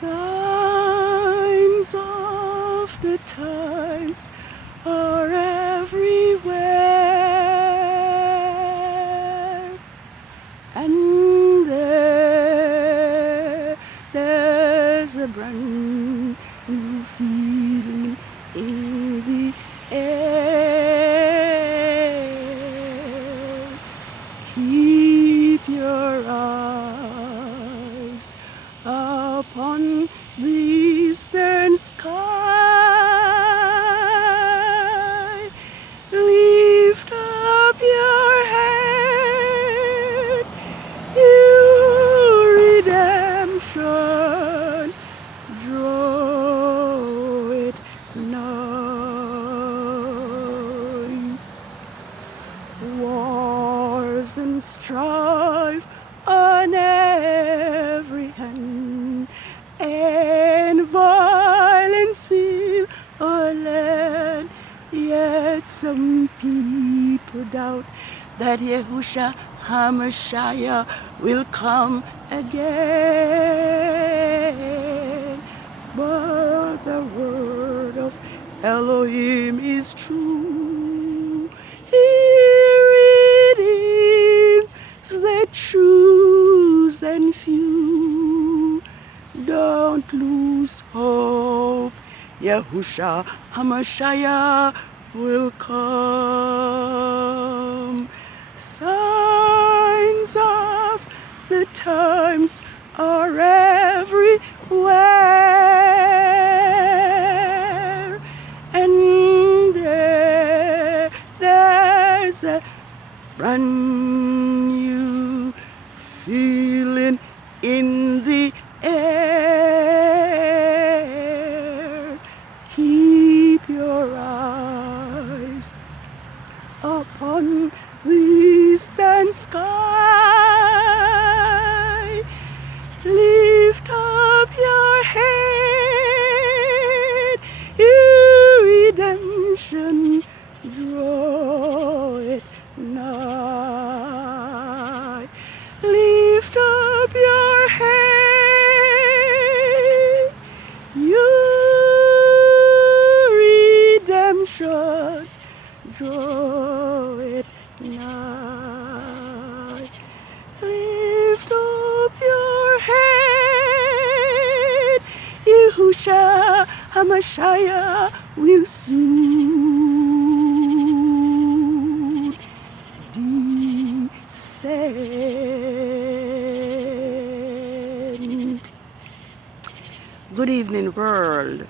Signs of the times are everywhere, and there's a brand new feeling in the air. Keep your eyes upon the eastern sky. Lift up your head, your redemption, draw it nigh. Wars and strife on every hand, and violence fill our land. Yet some people doubt that Yahushua HaMashiach will come again. But the word of Elohim is true. He redeems the chosen few. Don't lose hope. Yahushua HaMashiach will come. Signs of the times are everywhere, and there's a brand new feeling in the air. Keep your eyes upon the eastern sky. Lift up your head, your redemption, draw it nigh. Lift up your head, your redemption, draw it nigh. Lift up your head, Yahushua HaMashiach will soon descend. Good evening, world.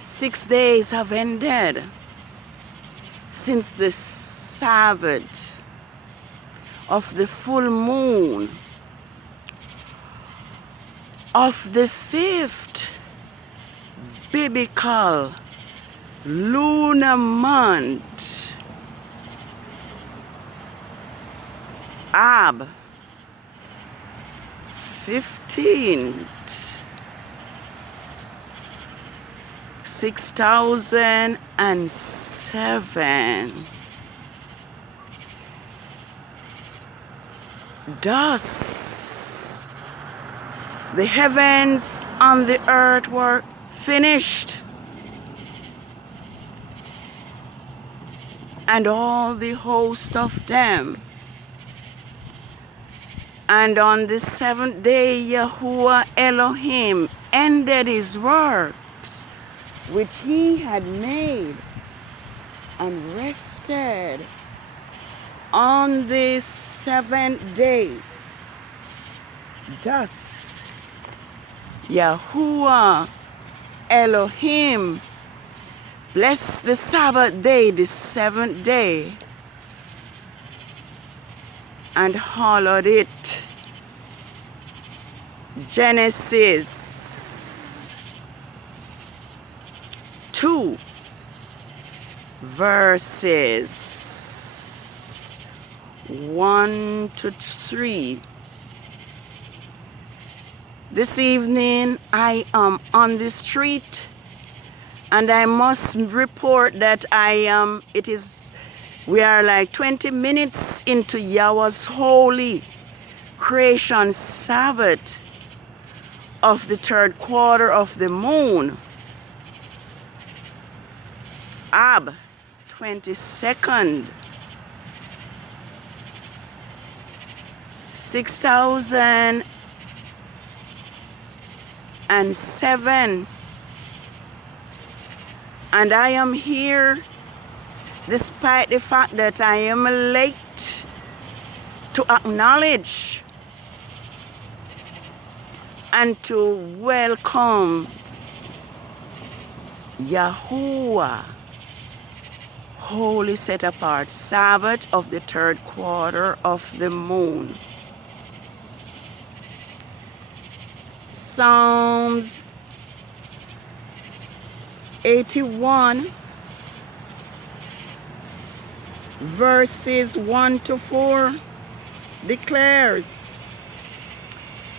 6 days have ended since the Sabbath of the full moon of the 5th biblical lunar month, Ab 15th, 6007. Thus, the heavens and the earth were finished, and all the host of them. And on the 7th day, Yahuwah Elohim ended his works which he had made, and rested on the 7th day. Thus, Yahuwah Elohim blessed the Sabbath day, the 7th day, and hallowed it. Genesis 2, verses 1 to 3. This evening I am on the street, and I must report that we are like 20 minutes into Yahweh's holy creation Sabbath. of the third quarter of the moon, Ab 22nd, 6007, and I am here despite the fact that I am late to acknowledge and to welcome Yahuwah, holy set apart Sabbath of the third quarter of the moon. Psalms 81 verses 1 to 4 declares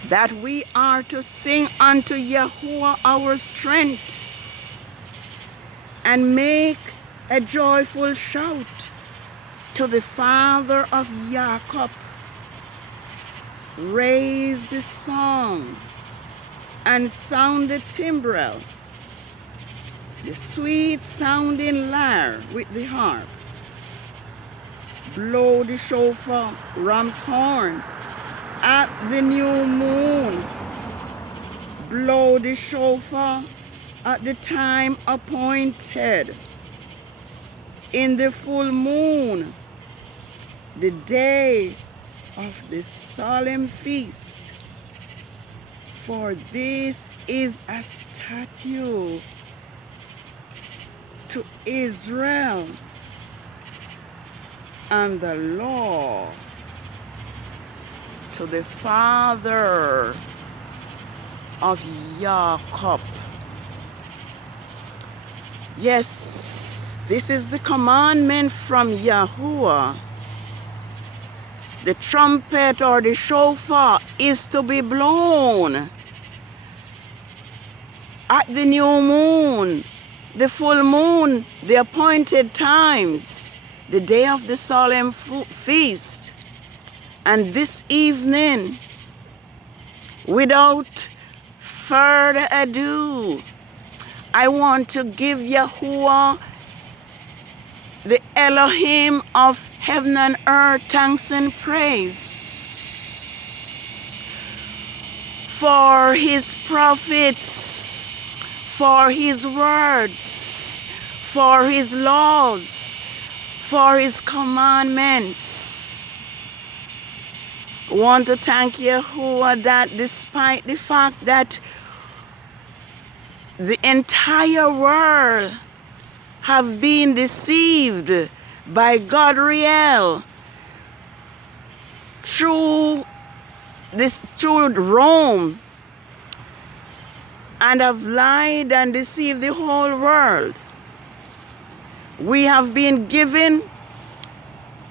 that we are to sing unto Yahuwah our strength and make a joyful shout to the Father of Jacob. Raise the song and sound the timbrel, the sweet sounding lyre with the harp. Blow the shofar, ram's horn, at the new moon. Blow the shofar at the time appointed. In the full moon, the day of the solemn feast. For this is a statute to Israel and the law to the father of Jacob. Yes, this is the commandment from Yahuwah. The trumpet or the shofar is to be blown at the new moon, the full moon, the appointed times, the day of the solemn feast. And this evening, without further ado, I want to give Yahuwah, the Elohim of heaven and earth, thanks and praise for his prophets, for his words, for his laws, for his commandments. I want to thank Yahuwah that despite the fact that the entire world have been deceived by God Riel through Rome and have lied and deceived the whole world. We have been given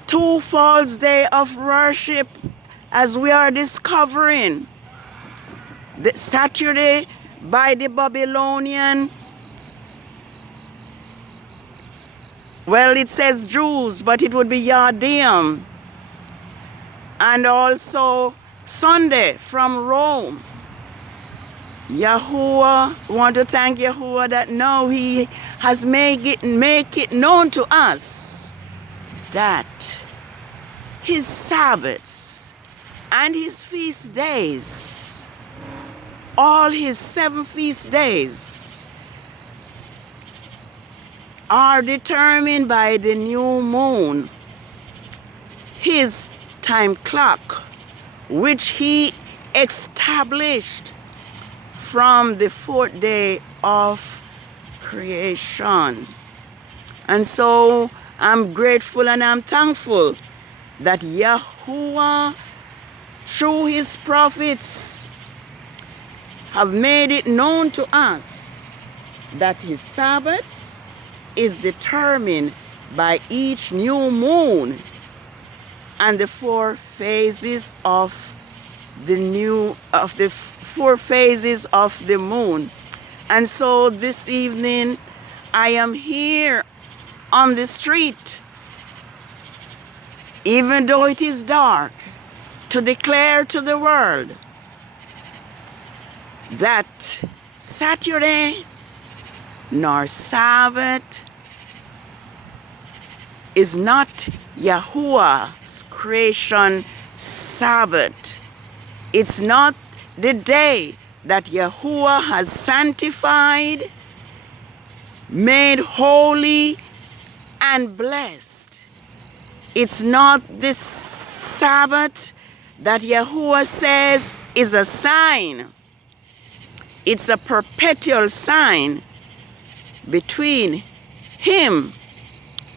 2 false days of worship, as we are discovering. The Saturday by the Babylonian, well, it says Jews, but it would be Yadim. And also Sunday from Rome. Yahuwah, want to thank Yahuwah that now he has make it known to us that his Sabbaths and his feast days, all his 7 feast days, are determined by the new moon, his time clock, which he established from the 4th day of creation. And so I'm grateful and I'm thankful that Yahuwah, through his prophets, have made it known to us that his Sabbaths is determined by each new moon and the 4 phases of the 4 phases of the moon. And so this evening I am here on the street, even though it is dark, to declare to the world that Saturday nor Sabbath is not Yahuwah's creation Sabbath. It's not the day that Yahuwah has sanctified, made holy, and blessed. It's not this Sabbath that Yahuwah says is a sign. It's a perpetual sign between him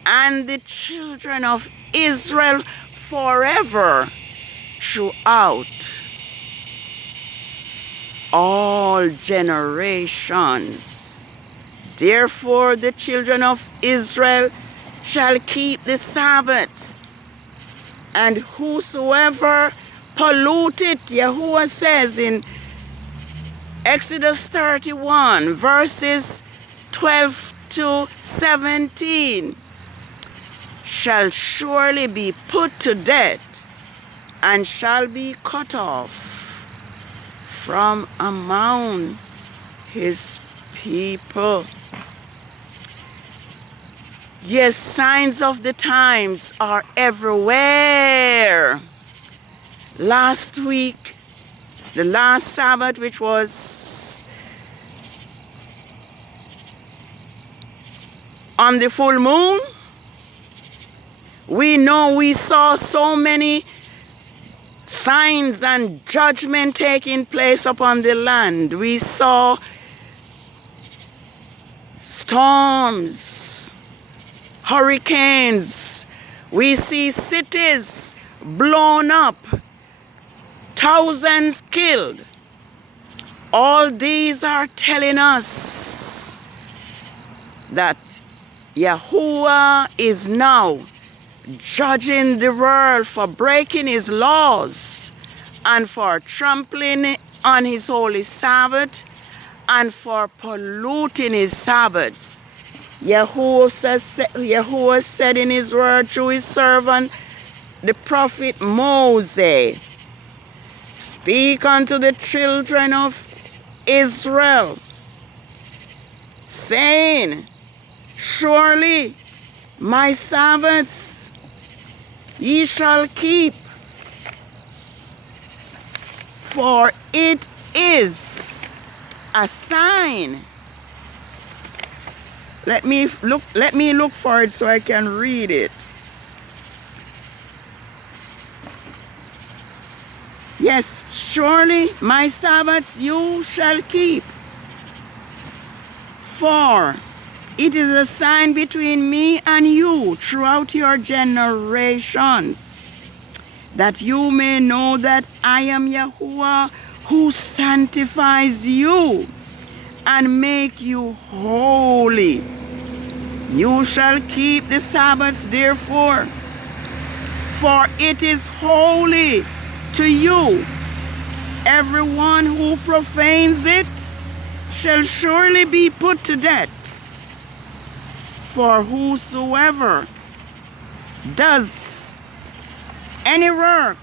and the children of Israel forever throughout all generations. Therefore, the children of Israel shall keep the Sabbath, and whosoever pollute it, Yahuwah says in Exodus 31, verses 12 to 17, shall surely be put to death and shall be cut off from among his people. Yes, signs of the times are everywhere. Last week, the last Sabbath, which was on the full moon, we saw so many signs and judgment taking place upon the land. We saw storms, hurricanes. We see cities blown up, thousands killed. All these are telling us that Yahuwah is now judging the world for breaking his laws and for trampling on his holy Sabbath and for polluting his Sabbaths. Yahuwah said in his word through his servant, the prophet Moses, speak unto the children of Israel, saying, surely my Sabbaths ye shall keep, for it is a sign. Let me look for it so I can read it. Yes, surely my Sabbaths you shall keep, for it is a sign between me and you throughout your generations, that you may know that I am Yahuwah who sanctifies you and make you holy. You shall keep the Sabbaths therefore, for it is holy to you. Everyone who profanes it shall surely be put to death. For whosoever does any work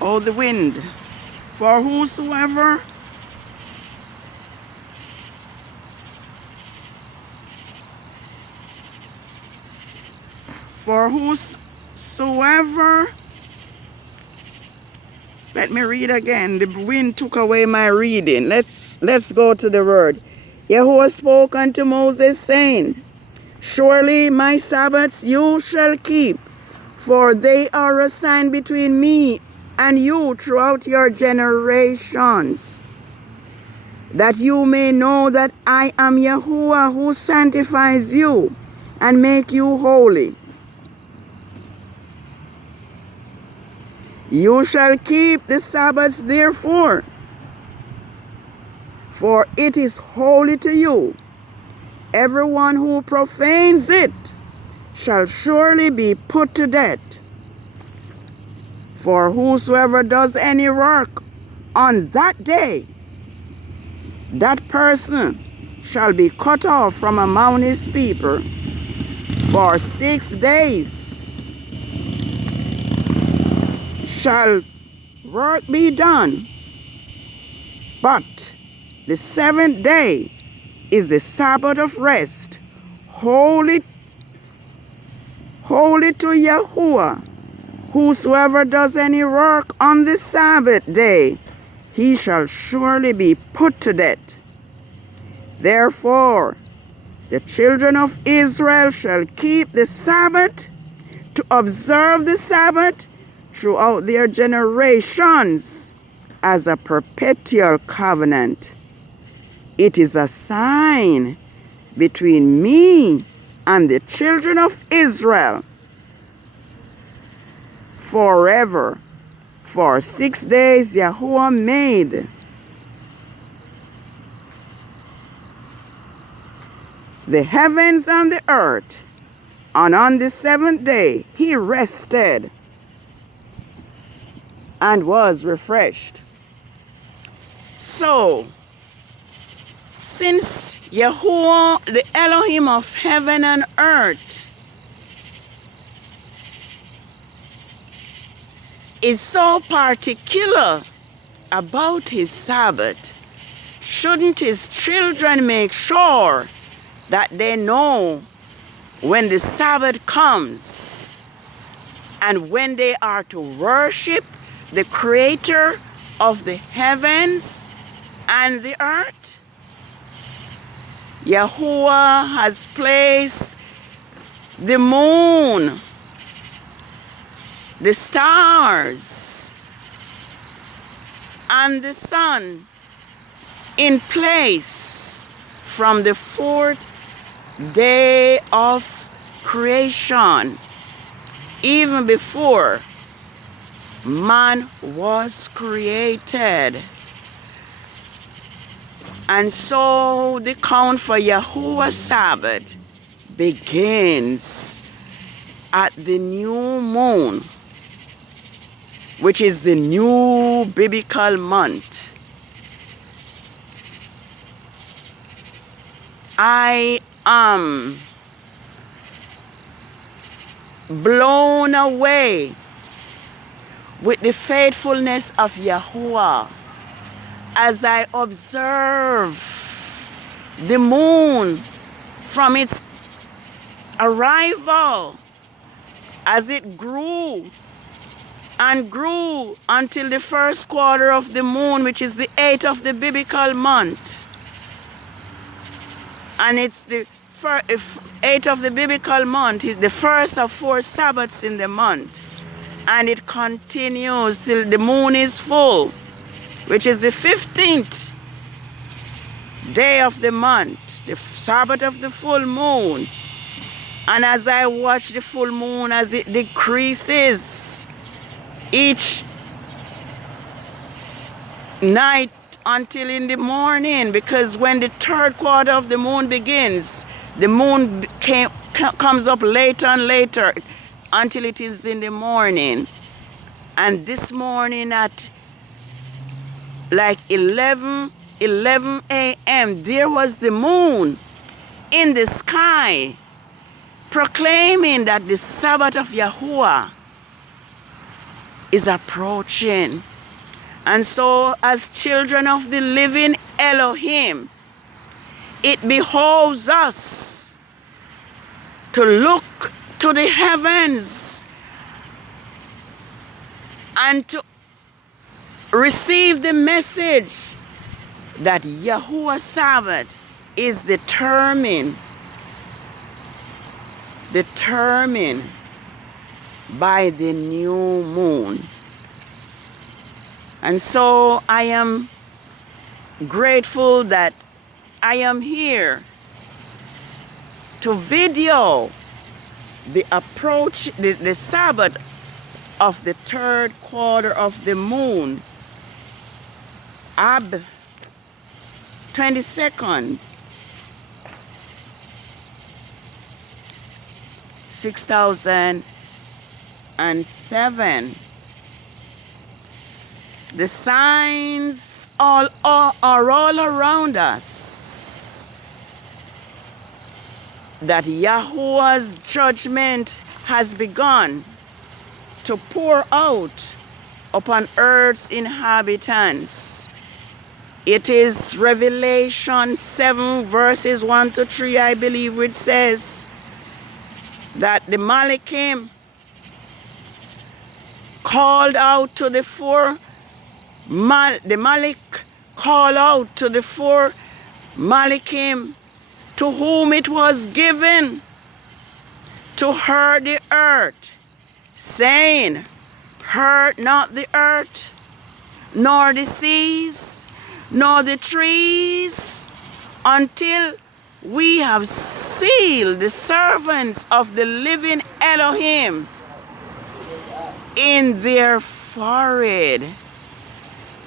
oh, the wind. For whosoever let me read again. The wind took away my reading. Let's go to the word. Yahuwah spoke unto Moses, saying, surely my Sabbaths you shall keep, for they are a sign between me and you throughout your generations, that you may know that I am Yahuwah who sanctifies you and make you holy. You shall keep the Sabbaths therefore, for it is holy to you. Everyone who profanes it shall surely be put to death. For whosoever does any work on that day, that person shall be cut off from among his people. For 6 days shall work be done. But the seventh day is the Sabbath of rest, holy to Yahuwah. Whosoever does any work on the Sabbath day, he shall surely be put to death. Therefore, the children of Israel shall keep the Sabbath, to observe the Sabbath throughout their generations as a perpetual covenant. It is a sign between me and the children of Israel forever. For 6 days Yahuwah made the heavens and the earth, and on the seventh day he rested and was refreshed. So, since Yahuwah, the Elohim of heaven and earth, is so particular about his Sabbath, shouldn't his children make sure that they know when the Sabbath comes and when they are to worship the Creator of the heavens and the earth? Yahuwah has placed the moon, the stars, and the sun in place from the fourth day of creation, even before man was created. And so the count for Yahuwah's Sabbath begins at the new moon, which is the new biblical month. I am blown away with the faithfulness of Yahuwah as I observe the moon from its arrival, as it grew and grew until the first quarter of the moon, which is the 8th of the biblical month. And it's the 8th of the biblical month, is the first of 4 Sabbaths in the month. And it continues till the moon is full, which is the 15th day of the month, the Sabbath of the full moon. And as I watch the full moon as it decreases each night until in the morning, because when the third quarter of the moon begins, the moon comes up later and later until it is in the morning. And this morning at like 11 a.m., there was the moon in the sky, proclaiming that the Sabbath of Yahuwah is approaching. And so, as children of the living Elohim, it behoves us to look to the heavens and to receive the message that Yahuwah's Sabbath is determined by the new moon. And so I am grateful that I am here to video the approach, the Sabbath of the third quarter of the moon, Ab 22nd, 6007. The signs are all around us that Yahuwah's judgment has begun to pour out upon earth's inhabitants. It is Revelation 7 verses 1 to 3, I believe, which says that the Malachim called out to the four, the Malach called out to the four Malachim to whom it was given to hurt the earth, saying, hurt not the earth, nor the seas, nor the trees, until we have sealed the servants of the living Elohim in their forehead.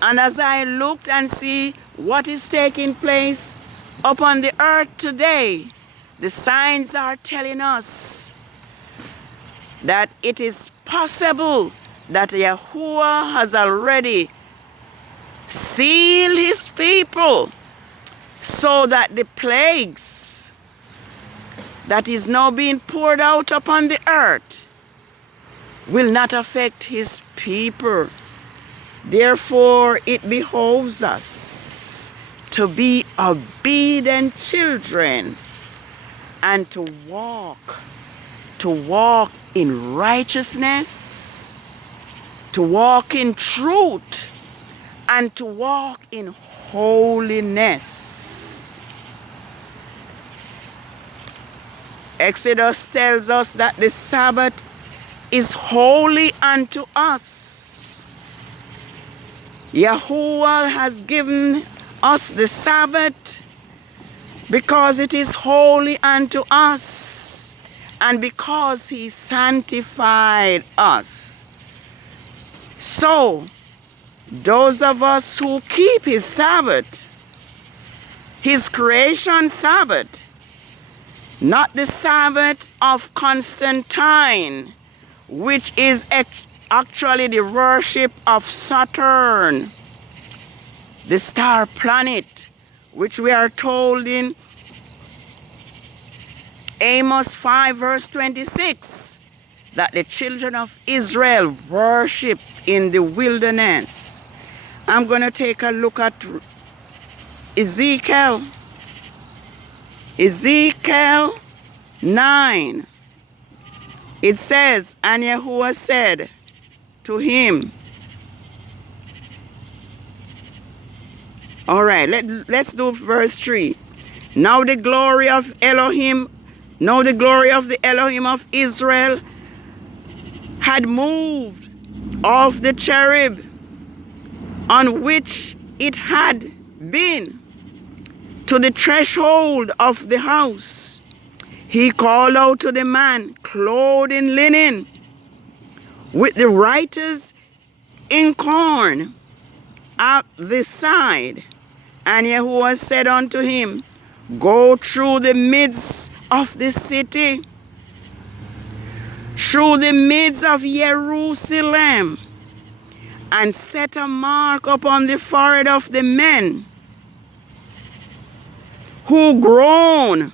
And as I looked and see what is taking place upon the earth today, the signs are telling us that it is possible that Yahuwah has already sealed his people so that the plagues that is now being poured out upon the earth will not affect his people. Therefore, it behoves us to be obedient children and to walk in righteousness, to walk in truth, and to walk in holiness. Exodus tells us that the Sabbath is holy unto us. Yahuwah has given us the Sabbath because it is holy unto us and because he sanctified us. So, those of us who keep his Sabbath, his creation Sabbath, not the Sabbath of Constantine, which is actually the worship of Saturn, the star planet, which we are told in Amos 5 verse 26, that the children of Israel worship in the wilderness. I'm going to take a look at Ezekiel 9. It says, and Yahuwah said to him, all right, let's do verse 3. Now the glory of the Elohim of Israel had moved off the cherub on which it had been to the threshold of the house. He called out to the man clothed in linen with the writers in corn at the side. And Yahuwah said unto him, go through the midst of the city, through the midst of Jerusalem, and set a mark upon the forehead of the men who groan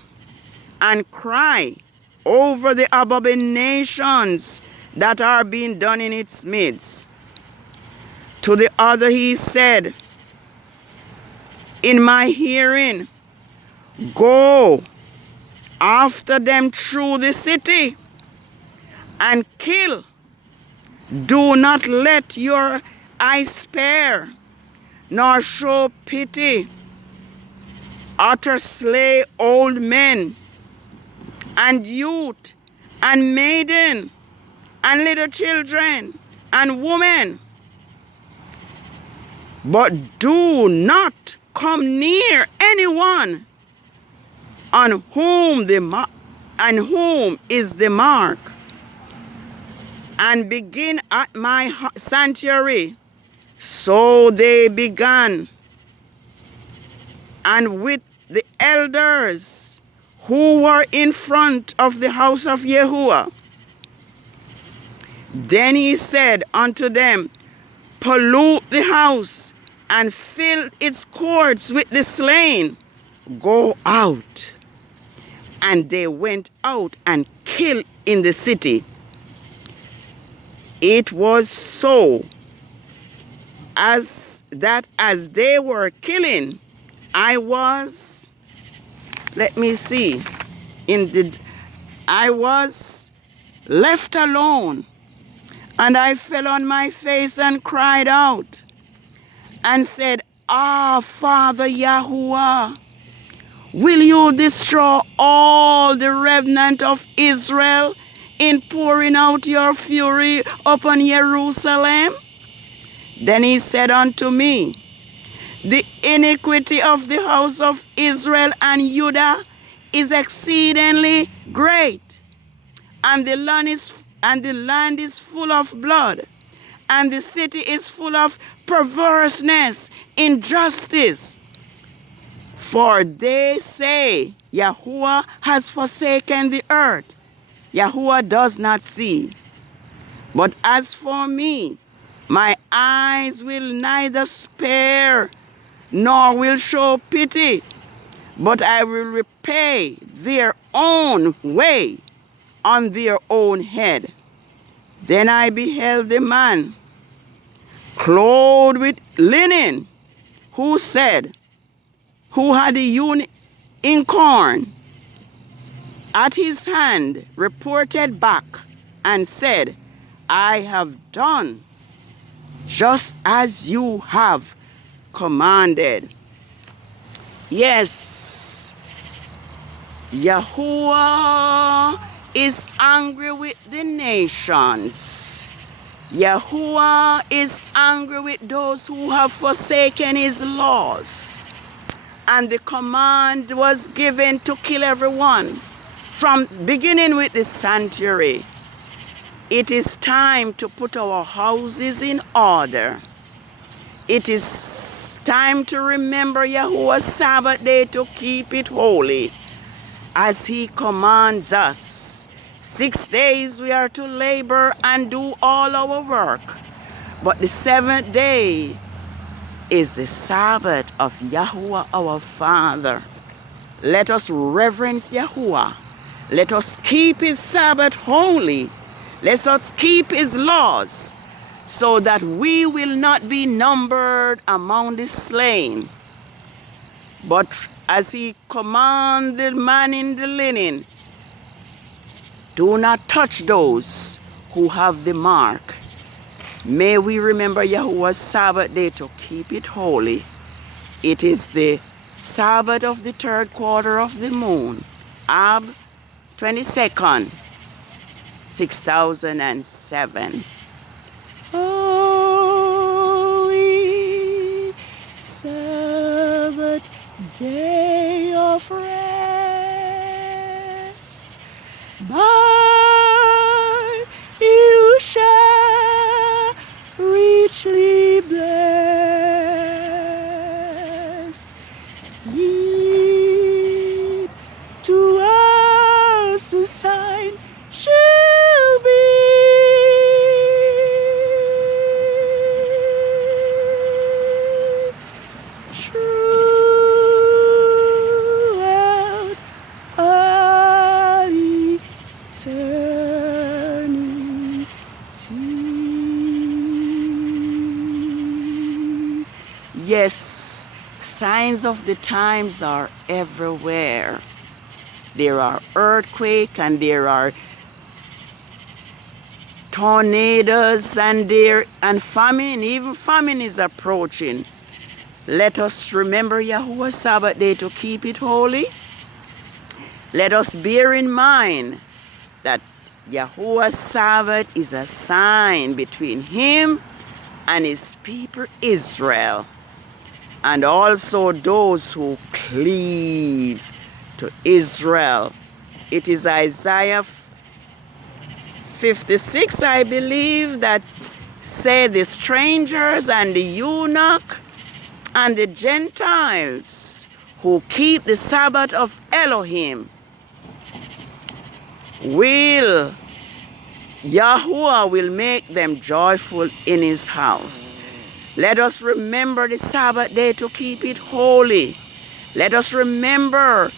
and cry over the abominations that are being done in its midst. To the other he said, in my hearing, go after them through the city and kill. Do not let your eye spare, nor show pity. Utter slay old men, and youth, and maiden, and little children, and women. But do not come near anyone on whom is the mark, and begin at my sanctuary. So they began, and with the elders who were in front of the house of Yahuwah. Then he said unto them, pollute the house and fill its courts with the slain. Go out. And they went out and killed in the city. It was so as they were killing, I was, I was left alone, and I fell on my face and cried out and said, Ah, Father Yahuwah, will you destroy all the remnant of Israel in pouring out your fury upon Jerusalem? Then he said unto me, the iniquity of the house of Israel and Judah is exceedingly great, and the land is full of blood, and the city is full of perverseness, injustice. For they say, Yahuwah has forsaken the earth. Yahuwah does not see. But as for me, my eyes will neither spare nor will show pity, but I will repay their own way on their own head. Then I beheld the man clothed with linen, who had a unicorn at his hand, reported back and said, I have done just as you have commanded. Yes, Yahuwah is angry with the nations. Yahuwah is angry with those who have forsaken his laws. And the command was given to kill everyone, from beginning with the sanctuary. It is time to put our houses in order. It is time to remember Yahuwah's Sabbath day, to keep it holy, as he commands us. 6 days we are to labor and do all our work, but the 7th day is the Sabbath of Yahuwah our Father. Let us reverence Yahuwah. Let us keep his Sabbath holy. Let us keep his laws, so that we will not be numbered among the slain. But as he commanded the man in the linen, do not touch those who have the mark. May we remember Yahuwah's Sabbath day to keep it holy. It is the Sabbath of the 3rd quarter of the moon, Ab 22nd, 6007. Holy Sabbath day of rest, by you shall richly blessed. Lead to us a sign shall be throughout all eternity. Yes, signs of the times are everywhere. There are earthquakes, and there are tornadoes, and famine. Even famine is approaching. Let us remember Yahuwah's Sabbath day to keep it holy. Let us bear in mind that Yahuwah's Sabbath is a sign between him and his people Israel, and also those who cleave to Israel. It is Isaiah 56, I believe, that say the strangers and the eunuch and the Gentiles who keep the Sabbath of Elohim Yahuwah will make them joyful in his house. Let us remember the Sabbath day to keep it holy. Let us remember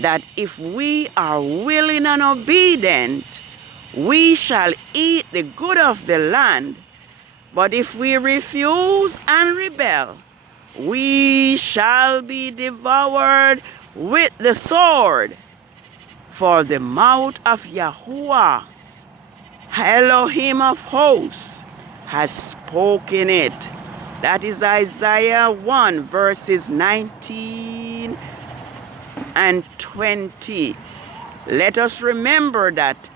that if we are willing and obedient, we shall eat the good of the land. But if we refuse and rebel, we shall be devoured with the sword. For the mouth of Yahuwah, Elohim of hosts, has spoken it. That is Isaiah 1, verses 19 and 20. Let us remember that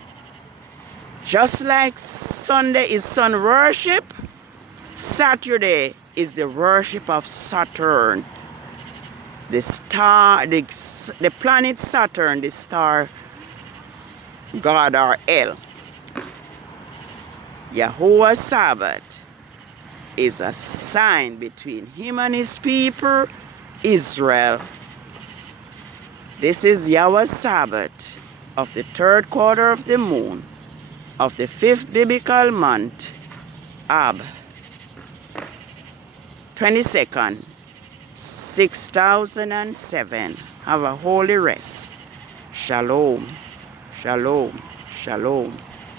just like Sunday is sun worship, Saturday is the worship of Saturn. The star, the planet Saturn, the star god or El. Yahuwah's Sabbath is a sign between him and his people, Israel. This is Yahweh's Sabbath of the 3rd quarter of the moon of the 5th biblical month, Ab, 22nd, 6007. Have a holy rest. Shalom, shalom, shalom.